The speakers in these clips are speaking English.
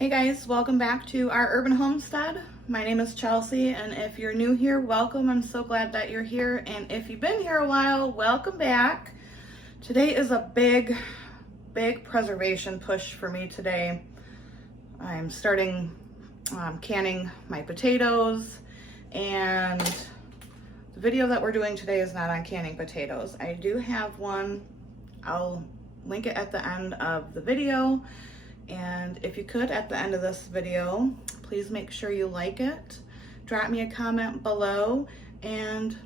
Hey guys, welcome back to our urban homestead. My name is Chelsea, and if you're new here, welcome. I'm so glad that you're here, and if you've been here a while, welcome back. Today is a big preservation push for me today. I'm starting canning my potatoes, and the video that we're doing today is not on canning potatoes. I do have one. I'll link it at the end of the video. And if you could, at the end of this video, please make sure you like it, drop me a comment below, and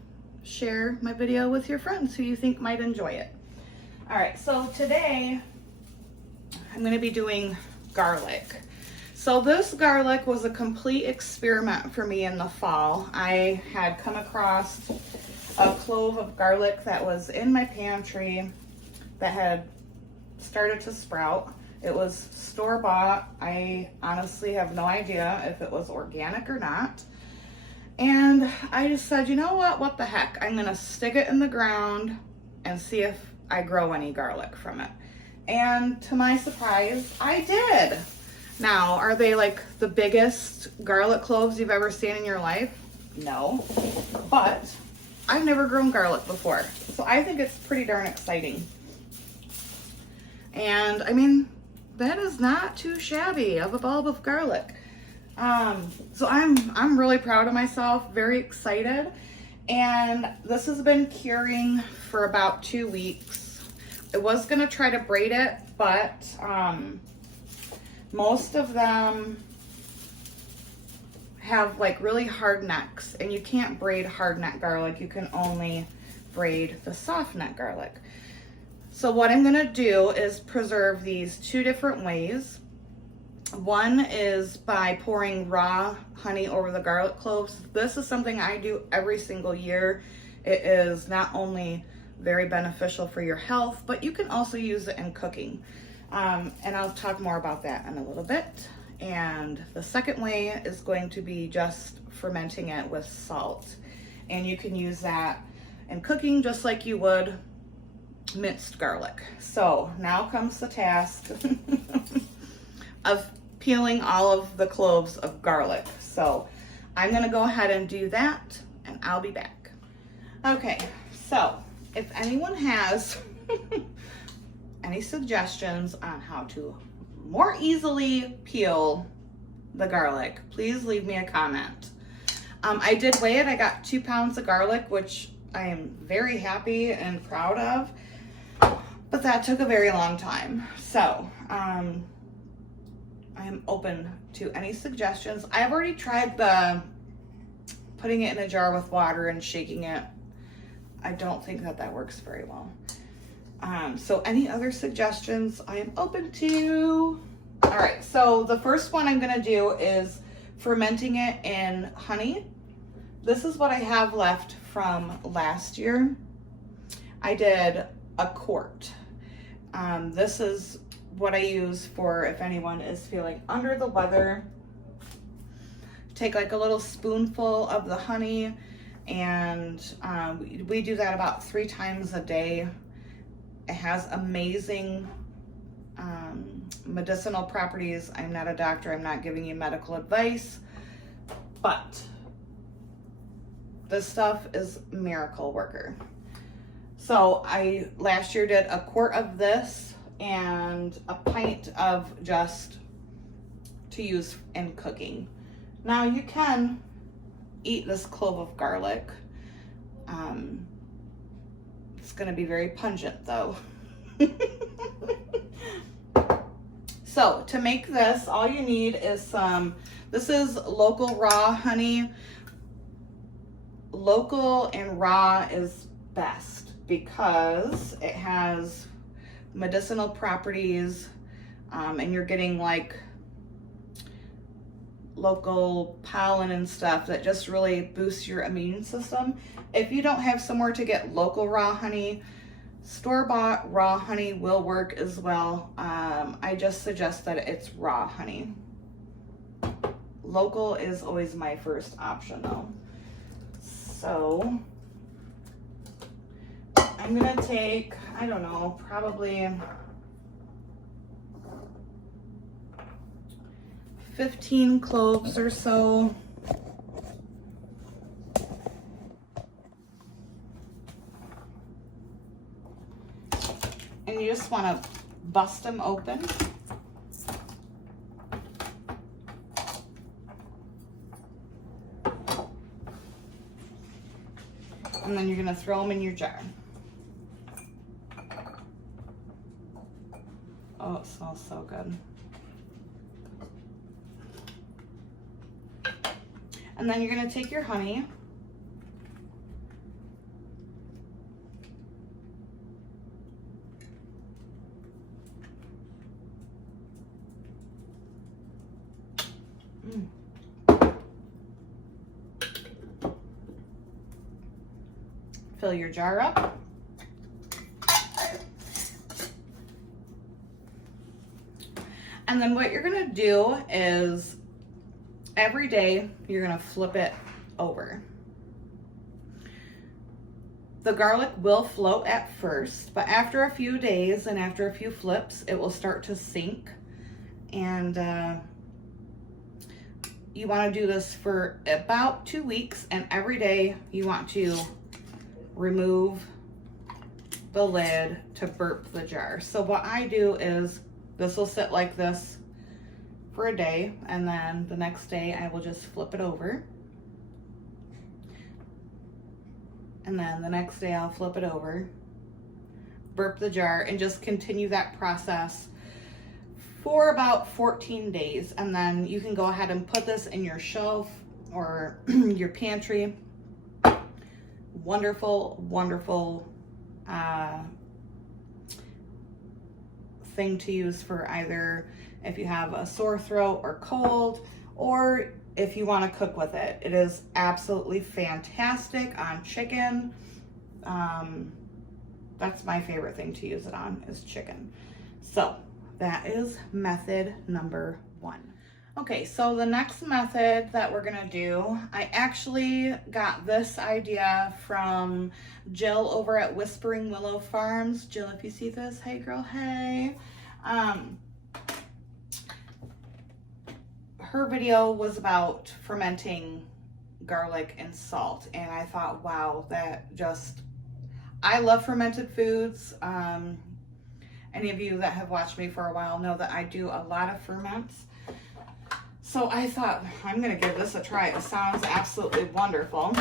share my video with your friends who you think might enjoy it. All right, so today I'm gonna be doing garlic. So this garlic was a complete experiment for me in the fall. I had come across a clove of garlic that was in my pantry that had started to sprout. It was store-bought. I honestly have no idea if it was organic or not. And I just said, you know what the heck? I'm gonna stick it in the ground and see if I grow any garlic from it. And to my surprise, I did. Now, are they like the biggest garlic cloves you've ever seen in your life? No, but I've never grown garlic before. So I think it's pretty darn exciting. And I mean, that is not too shabby of a bulb of garlic. So I'm really proud of myself, very excited. And this has been curing for about 2 weeks. I was gonna try to braid it, but most of them have like really hard necks, and you can't braid hard neck garlic. You can only braid the soft neck garlic. So what I'm gonna do is preserve these 2 different ways. One is by pouring raw honey over the garlic cloves. This is something I do every single year. It is not only very beneficial for your health, but you can also use it in cooking. And I'll talk more about that in a little bit. And the second way is going to be just fermenting it with salt. And you can use that in cooking just like you would minced garlic. So now comes the task of peeling all of the cloves of garlic. So I'm gonna go ahead and do that, and I'll be back. Okay, so if anyone has any suggestions on how to more easily peel the garlic, please leave me a comment. I did weigh it. I got 2 pounds of garlic, which I am very happy and proud of. But that took a very long time. So I am open to any suggestions. I've already tried the putting it in a jar with water and shaking it. I don't think that works very well. So any other suggestions I am open to. All right, so the first one I'm gonna do is fermenting it in honey. This is what I have left from last year. I did a quart. This is what I use for if anyone is feeling under the weather. Take like a little spoonful of the honey, and we do that about 3 times a day. It has amazing medicinal properties. I'm not a doctor. I'm not giving you medical advice, but this stuff is miracle worker. So I last year did a quart of this and a pint of just to use in cooking. Now you can eat this clove of garlic. It's gonna be very pungent though. So to make this, all you need is this is local raw honey. Local and raw is best because it has medicinal properties, and you're getting like local pollen and stuff that just really boosts your immune system. If you don't have somewhere to get local raw honey, store-bought raw honey will work as well. I just suggest that it's raw honey. Local is always my first option though. So I'm gonna take, I don't know, probably 15 cloves or so. And you just want to bust them open. And then you're going to throw them in your jar. Oh, it smells so good. And then you're going to take your honey. Fill your jar up. And then what you're gonna do is every day you're gonna flip it over. The garlic will float at first, but after a few days and after a few flips, it will start to sink. And you wanna do this for about 2 weeks, and every day you want to remove the lid to burp the jar. So what I do is this will sit like this for a day, and then the next day I will just flip it over. And then the next day I'll flip it over, burp the jar, and just continue that process for about 14 days. And then you can go ahead and put this in your shelf or your pantry. Wonderful, wonderful thing to use for either if you have a sore throat or cold, or if you want to cook with it. It is absolutely fantastic on chicken. That's my favorite thing to use it on, is chicken. So that is method number 1. Okay, so the next method that we're gonna do, I actually got this idea from Jill over at Whispering Willow Farms. Jill, if you see this, hey girl, hey. Her video was about fermenting garlic and salt, and I thought, wow, I love fermented foods. Any of you that have watched me for a while know that I do a lot of ferments. So I thought, I'm gonna give this a try. It sounds absolutely wonderful.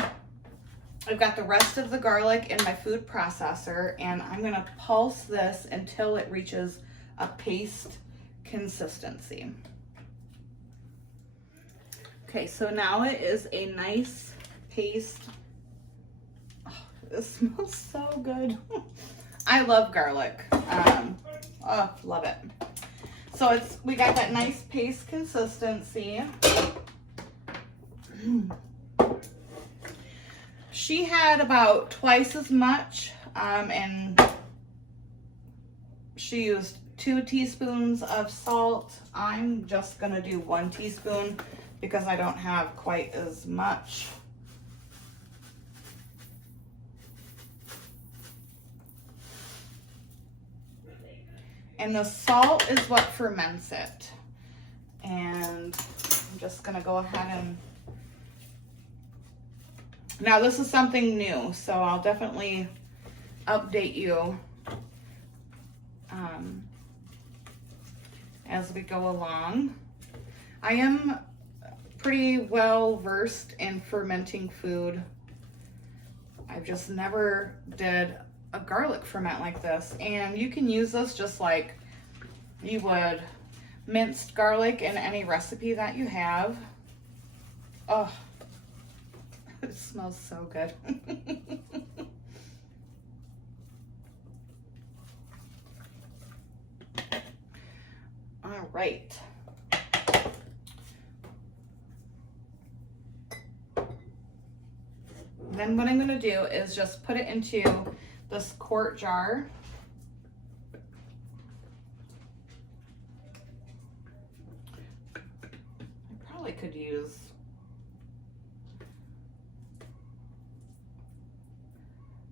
I've got the rest of the garlic in my food processor, and I'm gonna pulse this until it reaches a paste consistency. Okay, so now it is a nice paste. Oh, it smells so good. I love garlic. Oh, love it. So we got that nice paste consistency. She had about twice as much, and she used 2 teaspoons of salt. I'm just gonna do 1 teaspoon because I don't have quite as much. And the salt is what ferments it. And I'm just gonna go ahead and, now this is something new, so I'll definitely update you as we go along. I am pretty well versed in fermenting food. I've just never did a garlic ferment like this, and you can use this just like you would minced garlic in any recipe that you have. Oh, it smells so good. All right. Then what I'm going to do is just put it into this quart jar. I probably could use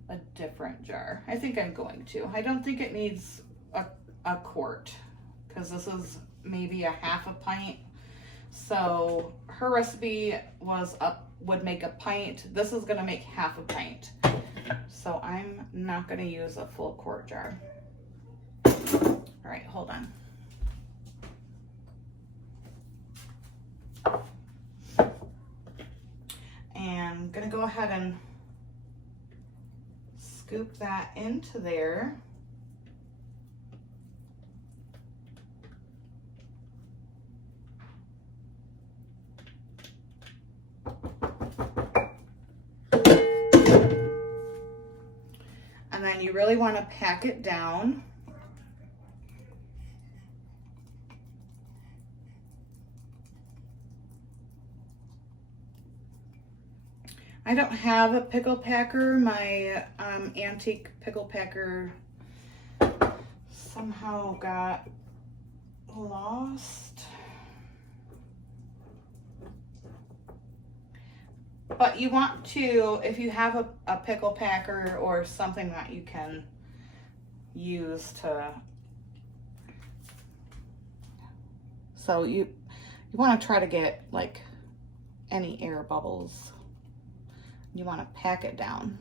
a different jar. I think I'm going to. I don't think it needs a quart, because this is maybe a half a pint. So her recipe was would make a pint. This is gonna make half a pint. So I'm not gonna use a full quart jar. All right, hold on. And I'm gonna go ahead and scoop that into there. And then you really want to pack it down. I don't have a pickle packer. My antique pickle packer somehow got lost. But you want to, if you have a pickle packer or something that you can use to, so you want to try to get like any air bubbles. You want to pack it down.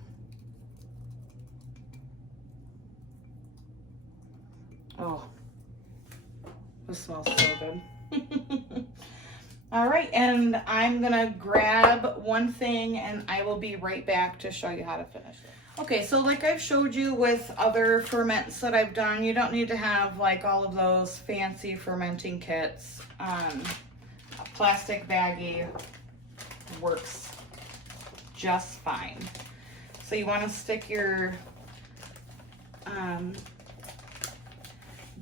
Oh, this smells so good. All right, and I'm gonna grab one thing and I will be right back to show you how to finish it. Okay, so like I've showed you with other ferments that I've done, you don't need to have like all of those fancy fermenting kits. A plastic baggie works just fine. So you want to stick your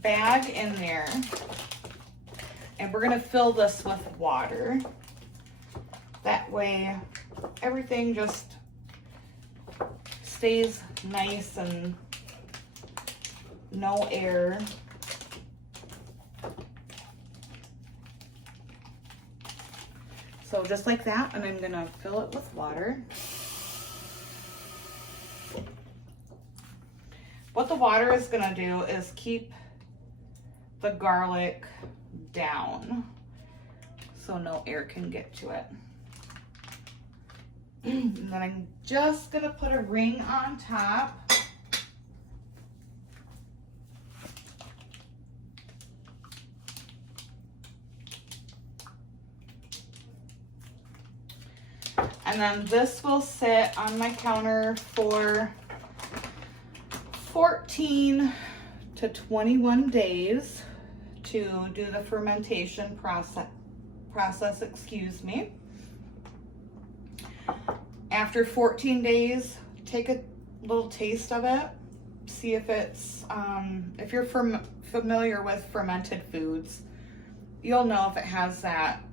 bag in there, and we're going to fill this with water. That way everything just stays nice and no air. So just like that, and I'm gonna fill it with water. What the water is gonna do is keep the garlic down so no air can get to it. And then I'm just gonna put a ring on top. And then this will sit on my counter for 14 to 21 days to do the fermentation process, excuse me. After 14 days, take a little taste of it. See if it's, if you're familiar with fermented foods, you'll know if it has that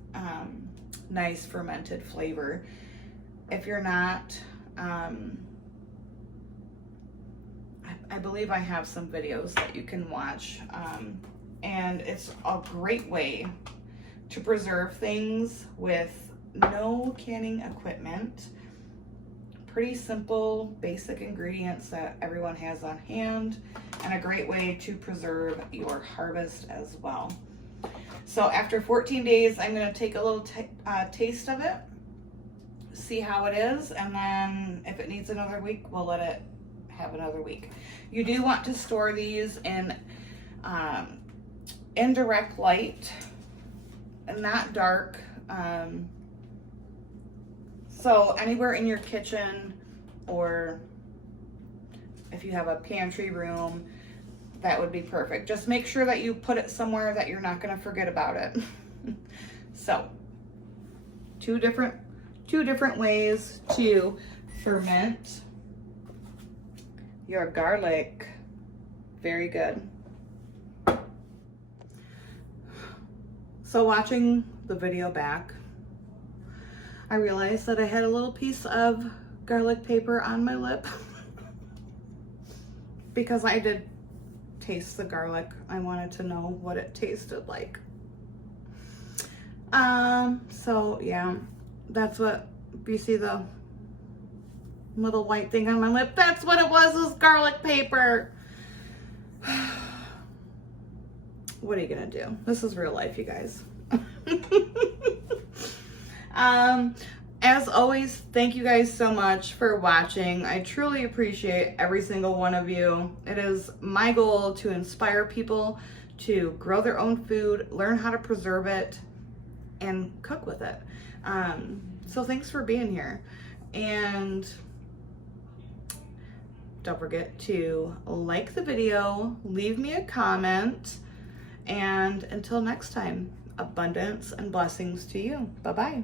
nice fermented flavor. If you're not, I believe I have some videos that you can watch, and it's a great way to preserve things with no canning equipment. Pretty simple, basic ingredients that everyone has on hand, and a great way to preserve your harvest as well. So after 14 days, I'm going to take a little taste of it, see how it is, and then if it needs another week, we'll let it have another week. You do want to store these in indirect light and not dark. So anywhere in your kitchen, or if you have a pantry room, that would be perfect. Just make sure that you put it somewhere that you're not going to forget about it. So two different ways to ferment your garlic. Very good. So watching the video back, I realized that I had a little piece of garlic paper on my lip because I did taste the garlic. I wanted to know what it tasted like. So yeah, that's what, you see the little white thing on my lip? That's what it was garlic paper. What are you gonna do? This is real life, you guys. As always, thank you guys so much for watching. I truly appreciate every single one of you. It is my goal to inspire people to grow their own food, learn how to preserve it, and cook with it. So thanks for being here. And don't forget to like the video, leave me a comment, and until next time, abundance and blessings to you. Bye-bye.